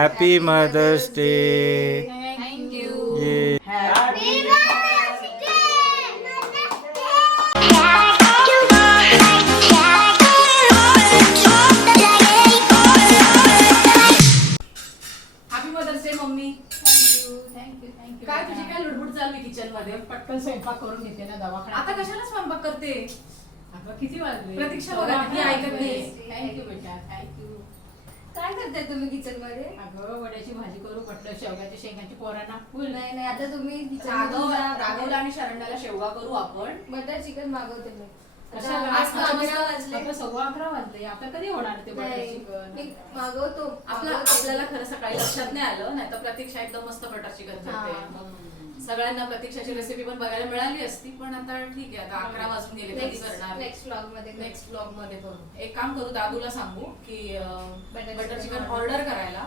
Happy mother's day. Thank you. Happy mother's day mummy. Thank you. काय तुझी काय लुडबुड चालू आहे किचन मध्ये? पटकन स्वयंपाक करून घेते ना दवाखान्यात. आता कशाला स्वयंपाक करते? अगं किती वाजले? प्रतीक्षा बघा, ती ऐकत नाही. थँक्यू बेटा, थँक्यू. काय करताय तुम्ही किचन मध्ये? अगं वड्याची भाजी करू म्हटलं, शेवग्याच्या शेंगाची पोरांना फुल. नाही आता तुम्ही राघवला आणि शरण्याला शेवगा करू आपण. बटर चिकन मागवते मी. कशाला? आज 11 वाजले. आता 11:15 वाजले. आता कधी होणार ते बटर नाही, चिकन? मी मागवतो. आपल्याला खरं सकाळी लक्षात नाही आलं, नाही तर प्रतीक्षा एकदम मस्त बटर चिकन करते. सगळ्यांना प्रतीक्षाची रेसिपी पण बघायला मिळाली असती, पण आता ठीक आहे, आता 11 वाजून गेले, कधी करणार? नेक्स्ट व्लॉग मध्ये. नेक्स्ट ब्लॉग मध्ये करू. एक काम करू, दादूला सांगू की बटर चिकन हा. ऑर्डर करायला,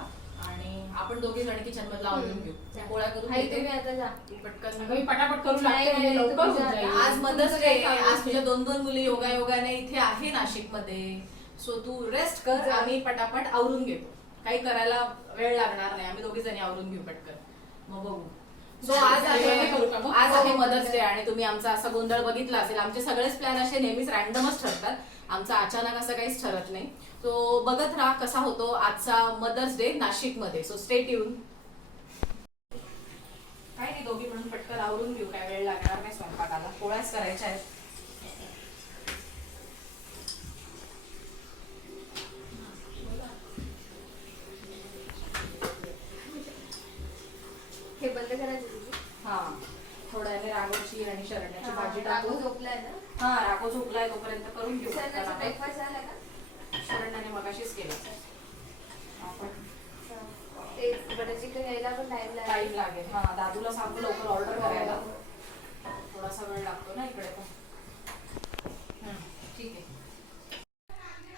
आणि आपण दोघे जण किचन मधला आवडून घेऊ. पोळ्या करून हाय, घेते. तुम्ही आता जा. पटकन अगं मी पटापट करू नाही, लागते, म्हणजे नाही, लवकर होऊन तुमच्या जाईल. आज मदर्स डे. आज तुझ्या 2 मुली योगायोगाने इथे आहे नाशिक मध्ये, सो तू रेस्ट कर. आम्ही पटापट आवरून घेतो, काही करायला वेळ लागणार नाही. आम्ही दोघी जणी आवरून घेऊ पटकन, मग बघू. सो आज करू का मग? आज आहे मदर्स डे, आणि तुम्ही आमचा असा गोंधळ बघितला असेल. आमचे सगळेच प्लॅन असे नेहमीच रॅन्डमच ठरतात, आमचा अचानक असं काहीच ठरत नाही. सो बघत राहा कसा होतो आजचा मदर्स डे नाशिक मध्ये. So stay tune. काय नाही, दोघी म्हणून पटकन आवरून घेऊ, काय वेळ लागणार नाही स्वयंपाकाला. पोळ्याच करायच्या आहेत. हे बंद करायचं तुझी. हा, थोड्याने राघवची आणि शरण्याची भाजी राघव टाकू. झोपलाय ना? हा, राघव झोपलाय तोपर्यंत करून घेऊ. सरांचा ब्रेकफास्ट झाला का? शरण्याने मगाशीच केला. ते बटर चिकन यायला पण टाइम टाइम लागेल. हा, दादूला सांगू लवकर ऑर्डर करायला, थोडासा वेळ लागतो ना इकडे पण. ठीक आहे.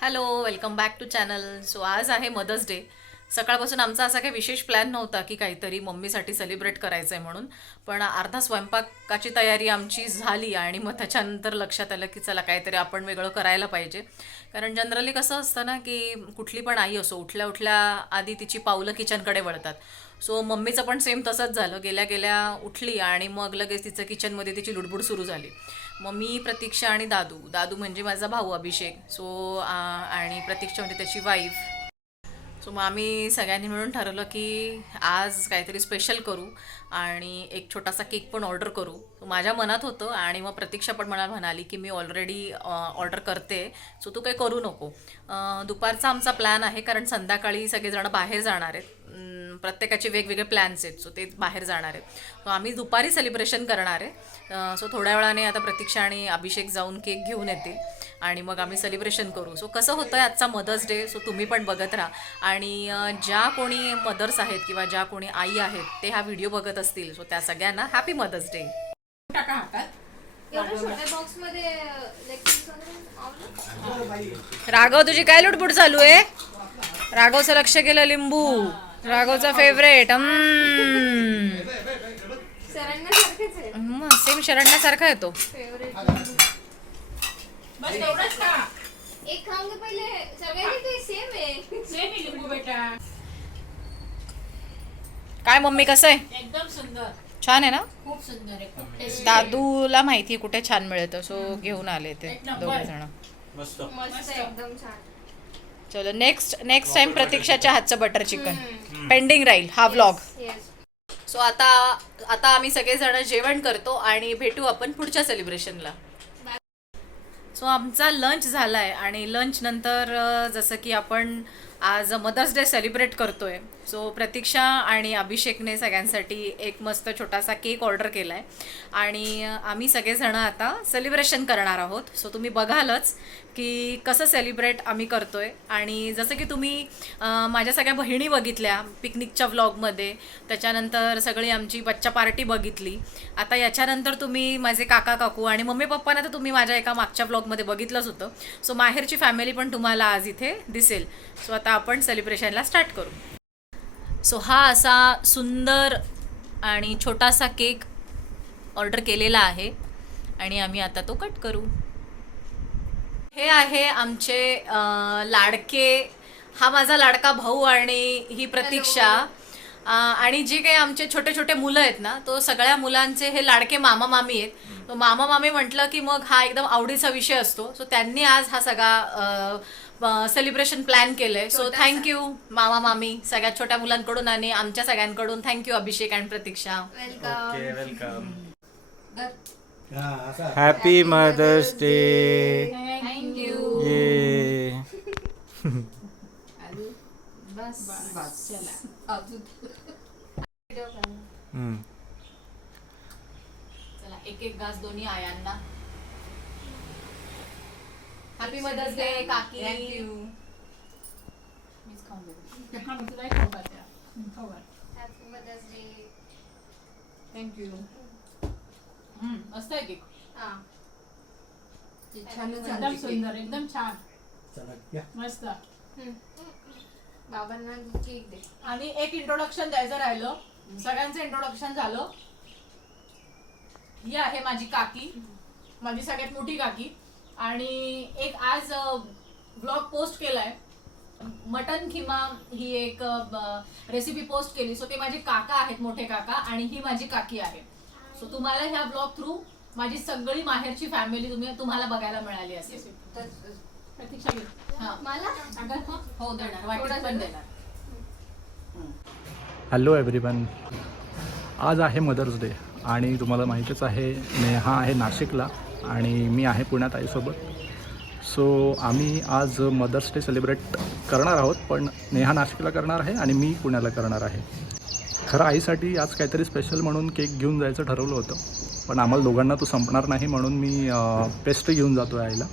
Hello, welcome back to channel. So आज आहे मदर्स डे. सकाळपासून आमचा असा काही विशेष प्लॅन नव्हता की काहीतरी मम्मीसाठी सेलिब्रेट करायचं आहे म्हणून, पण अर्धा स्वयंपाकाची तयारी आमची झाली, आणि मग त्याच्यानंतर लक्षात आलं की चला काहीतरी आपण वेगळं करायला पाहिजे. कारण जनरली कसं असतं ना की कुठली पण आई असो, उठल्या उठल्या आधी तिची पावलं किचनकडे वळतात. सो मम्मीचं पण सेम तसंच झालं. गेल्या गेल्या उठली आणि मग लगेच तिचं किचनमध्ये तिची लुडबुड सुरू झाली. मग मी, प्रतीक्षा आणि दादू म्हणजे माझा भाऊ अभिषेक, सो आणि प्रतीक्षा म्हणजे त्याची वाईफ. सो मग आम्ही सगळ्यांनी मिळून ठरवलं की आज काहीतरी स्पेशल करू, आणि एक छोटासा केक पण ऑर्डर करू. माझ्या मनात होतं, आणि मग प्रतीक्षा पण मला म्हणाली की मी ऑलरेडी ऑर्डर करते, सो तू काही करू नको. दुपारचा आमचा प्लॅन आहे, कारण संध्याकाळी सगळेजण बाहेर जाणार आहेत. प्रत्येकाचे वेगवेगळे प्लॅन्स आहेत, सो ते बाहेर जाणार आहेत. सो आम्ही दुपारी सेलिब्रेशन करणार आहे. सो थोड्या वेळाने आता प्रतीक्षा आणि अभिषेक जाऊन केक घेऊन येतील, आणि मग आम्ही सेलिब्रेशन करू. सो कसं होतं आहे आजचा मदर्स डे, सो तुम्ही पण बघत राहा. आणि ज्या कोणी मदर्स आहेत किंवा ज्या कोणी आई आहेत ते हा व्हिडिओ बघत असतील, सो त्या सगळ्यांना हॅपी मदर्स डे. टाका हातात. एवढ्या छोट्या बॉक्स मध्ये लेग पीस वगैरे. राघव, तुझी काय लुडबुड चालू आहे? राघवचं लक्ष गेलं लिंबू, राघवचा फेवरेट. सरांना सारखेच आहे. सेम शरण्यासारखा येतो. फेवरेट. बस एवढंच का? एक खाऊंगे पहिले. सगळ्यांनी ते सेम आहे. सेम आहे लिंबू बेटा. काय मम्मी, कसं आहे? एकदम सुंदर, छान आहे ना? खूप सुंदर आहे, खूप टेस्टी. दादूला माहिती कुठे छान मिळतं, सो घेऊन आले ते एक नंबर. दोघे जण. मस्त. मस्त आहे, एकदम छान. चलो, नेक्स्ट टाइम प्रतीक्षाच्या हातचं बटर चिकन पेंडिंग राहील हा व्लॉग. येस. सो आता आम्ही सगळेजण जेवण करतो, आणि भेटू आपण पुढच्या सेलिब्रेशनला. सो आमचा लंच झाला आहे, आणि लंच नंतर जसं की आपण आज मदर्स डे सेलिब्रेट करतोय, सो प्रतीक्षा आणि अभिषेकने सगळ्यांसाठी एक मस्त छोटासा केक ऑर्डर केला आहे, आणि आम्ही सगळेजणं आता सेलिब्रेशन करणार आहोत. सो तुम्ही बघालच की कसं सेलिब्रेट आम्ही करतोय. आणि जसं की तुम्ही माझ्या सगळ्या बहिणी बघितल्या पिकनिकच्या व्लॉगमध्ये, त्याच्यानंतर सगळी आमची बच्चा पार्टी बघितली. आता याच्यानंतर तुम्ही माझे काका काकू आणि मम्मी पप्पांना तर तुम्ही माझ्या एका मागच्या व्लॉगमध्ये बघितलंच होतं. सो माहेरची फॅमिली पण तुम्हाला आज इथे दिसेल. सो आता आपण सेलिब्रेशनला स्टार्ट करू. सो हा असा सुंदर आणि छोटासा केक ऑर्डर केलेला आहे, आणि आम्ही आता तो कट करू. हे आहे आमचे लाडके हा माझा लाडका भाऊ आणि ही प्रतीक्षा. आणि जे काही आमचे छोटे छोटे मुलं आहेत ना, तो सगळ्या मुलांचे हे लाडके मामा मामी आहेत. तो मामा मामी म्हटलं की मग हा एकदम आवडीचा विषय असतो. सो त्यांनी आज हा सगळा सेलिब्रेशन प्लॅन केलंय. सो थँक्यू मामा मामी, सगळ्या छोट्या मुलांकडून आणि आमच्या सगळ्यांकडून थँक्यू अभिषेक आणि Pratiksha. Welcome. Happy mother's day. Thank you. ये बस चला. चला एक एक घास दोन्ही आयांना. हॅपी मदर्स डे काकी. मीच खाऊन घेते. हा, मी तुलाही खाऊ घालते. खाऊ घाल. Happy mother's day. थँक्यू. मस्त आहे केक. हा. एकदम सुंदर, एकदम छान, मस्त. बाबांना केक दे. आणि एक इंट्रोडक्शन द्यायचं राहिलं. सगळ्यांचं इंट्रोडक्शन झालं. ही आहे माझी काकी, माझी सगळ्यात मोठी काकी. आणि एक आज ब्लॉग पोस्ट केलाय, मटन खिमा ही एक रेसिपी पोस्ट केली. सो ते माझे काका आहेत, मोठे काका, आणि ही माझी काकी आहे. सो तुम्हाला ह्या ब्लॉग थ्रू माझी सगळी माहेरची फॅमिली तुम्हाला बघायला मिळाली असेल. प्रतीक्षा घे. हा. मला हो देणार, वाटीत पण देणार. Hello everyone. आज आहे मदर्स डे आणि तुम्हाला माहितीच आहे नेहा आहे नाशिकला आणि मी आहे पुण्यात आईसोबत. सो आम्ही आज मदर्स डे सेलिब्रेट करणार आहोत, पण नेहा नाशिकला करणार आहे आणि मी पुण्याला करणार आहे. खरं आईसाठी आज काहीतरी स्पेशल म्हणून केक घेऊन जायचं ठरवलं होतं, पण आम्हाला दोघांना तो संपणार नाही म्हणून मी पेस्ट्री घेऊन जातो आहे आईला.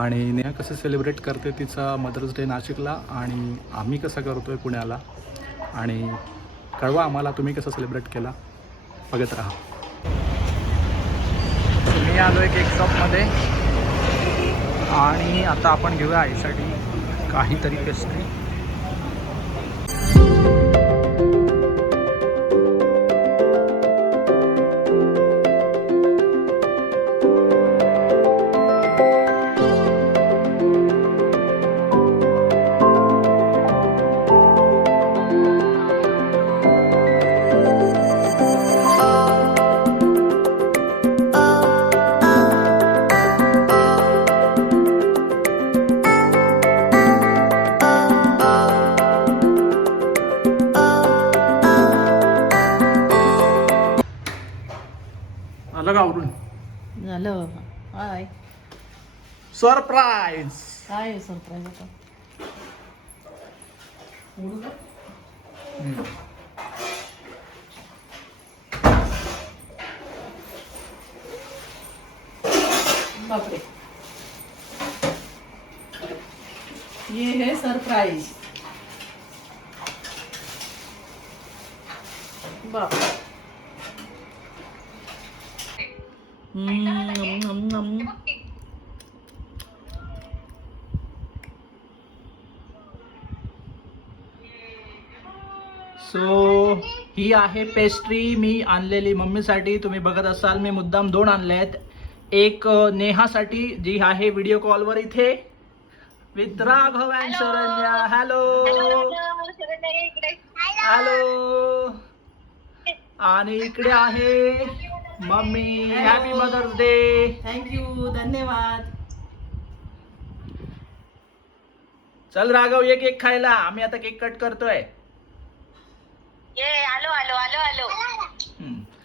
आणि नेहा कसं सेलिब्रेट करते तिचा मदर्स डे नाशिकला आणि आम्ही कसं करतो आहे पुण्याला, आणि कळवा आम्हाला तुम्ही कसं सेलिब्रेट केला. बघत राहा. मी आलो आहे केक शॉपमध्ये आणि आता आपण घेऊया आईसाठी काहीतरी पेस्ट्री. आलं का आवरून? झालं. हाय सरप्राईज. काय सरप्राईज होता? बापरे, ये है सरप्राइज. बाप. नम नम नम. सो ही आहे पेस्ट्री मी आणलेली मम्मीसाठी. तुम्ही बघत असाल मी मुद्दाम 2 आणले आहेत. एक नेहासाठी जी आहे व्हिडिओ कॉलवर इथे with Raghav and Sharanya. Hello hello. आणि इकडे आहे mummy. Happy mother's day. Thank you, धन्यवाद. चल राघव ये केक खायला. आम्ही आता केक कट करतोय.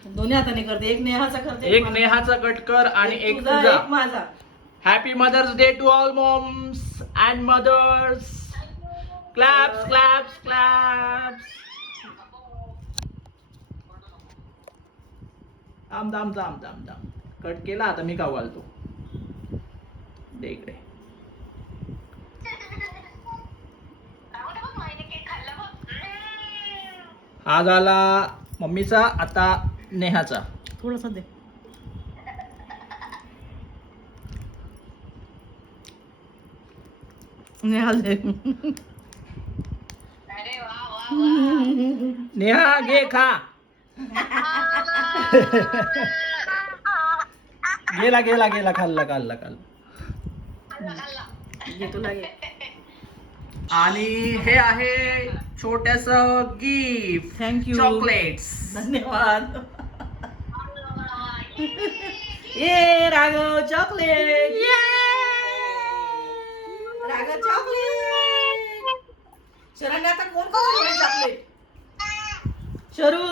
दोन्ही हाताने करते. एक नेहाचा करते, एक नेहाचा कट कर आणि एक तुझा, तुझा. एक माझा. Happy Mother's Day to all moms and mothers. Claps, claps, claps. थांब थांब थांब थांब थांब. कट केला आता मी खाऊ घालतो. दे इकडे. हा झाला मम्मीचा, आता नेहाचा. थोडंसं दे. नेहा दे. नेहा घे खा. गेला गेला गेला खाल्ला खाल्ला खाल्ला. घे तुला घे. आणि हे आहे छोटस गिफ्ट. थँक्यू. चॉकलेट्स. धन्यवाद. ये राघव चॉकलेट. राघव चॉकलेट. शरण्या आता कोण कोण चॉकलेट? शरू.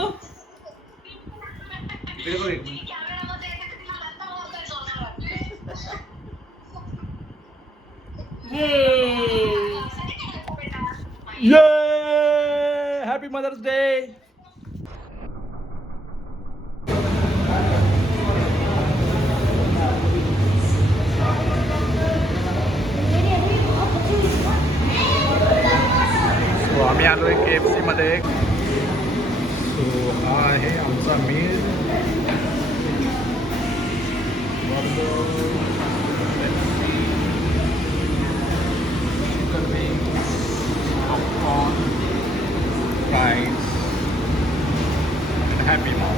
ये हॅपी मदर्स डे. सो आम्ही आलो आहे KFC मध्ये. सो हा आहे आमचा meal. Chicken wing, popcorn, fries, happy mom.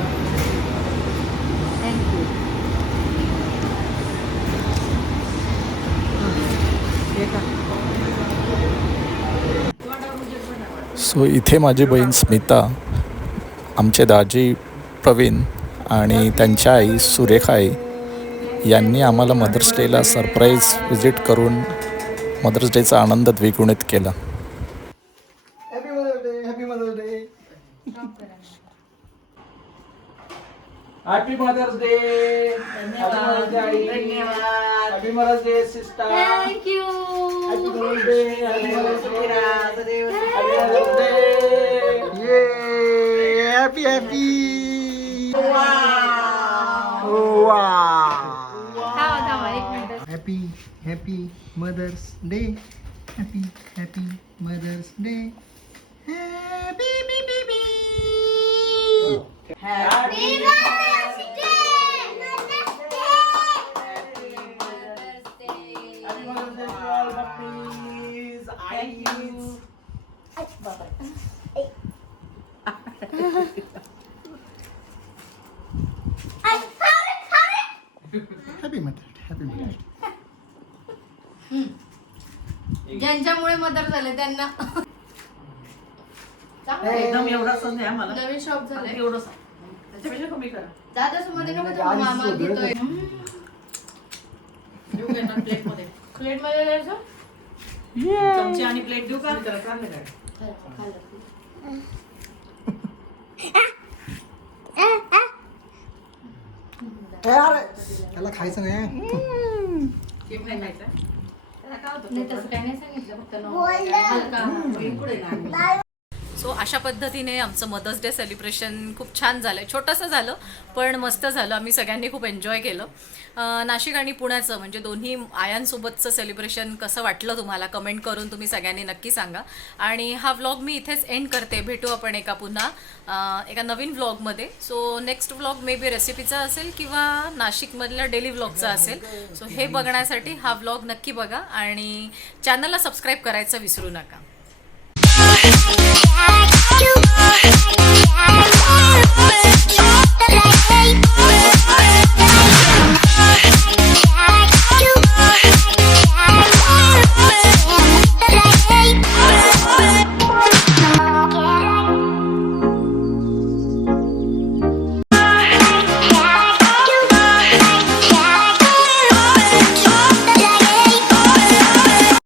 So इथे माझी बहीण स्मिता, आमचे दाजी प्रवीण आणि त्यांच्या आई सुरेखा आई यांनी आम्हाला मदर्स डेला सरप्राईज विजिट करून मदर्स डेचा आनंद द्विगुणित केला. Happy mother's day. Happy mother's day. Happy mother's day. धन्यवाद. धन्यवाद. Happy mother's day sister. Thank you. Happy mother's day. Happy mother's day. Happy mother's day. ये हॅपी हॅपी. थांबा एक minute. Happy happy mother's day. Happy happy mother's day. Happy B B B. Happy mother. Happy mother. ज्यांच्यामुळे mother झाले त्यांना एकदम एवढाच द्या मला. नवीन शॉप झाले. एवढंच त्याच्यापेक्षा कमी करा. दादासमोर नको तो मामा घेतोय. देऊ का ना प्लेट मध्ये? प्लेट मध्ये द्यायचं. चमचे आणि प्लेट देऊ का? त्याला खायचं नाही. केक नाही खायचा? नाही तसं काही नाही सांगितलं, फक्त हलका. सो अशा पद्धतीने आमचं मदर्स डे सेलिब्रेशन खूप छान झालं. छोटंसं झालं पण मस्त झालं. आम्ही सगळ्यांनी खूप एन्जॉय केलं. नाशिक आणि पुण्याचं म्हणजे दोन्ही आयांसोबतचं सेलिब्रेशन कसं वाटलं तुम्हाला कमेंट करून तुम्ही सगळ्यांनी नक्की सांगा. आणि हा व्लॉग मी इथेच एंड करते. भेटू आपण पुन्हा एका नवीन व्लॉगमध्ये. So next vlog may be रेसिपीचा असेल किंवा नाशिकमधल्या डेली व्लॉगचा असेल. सो हे बघण्यासाठी हा व्लॉग नक्की बघा आणि चॅनलला सबस्क्राईब करायचं विसरू नका.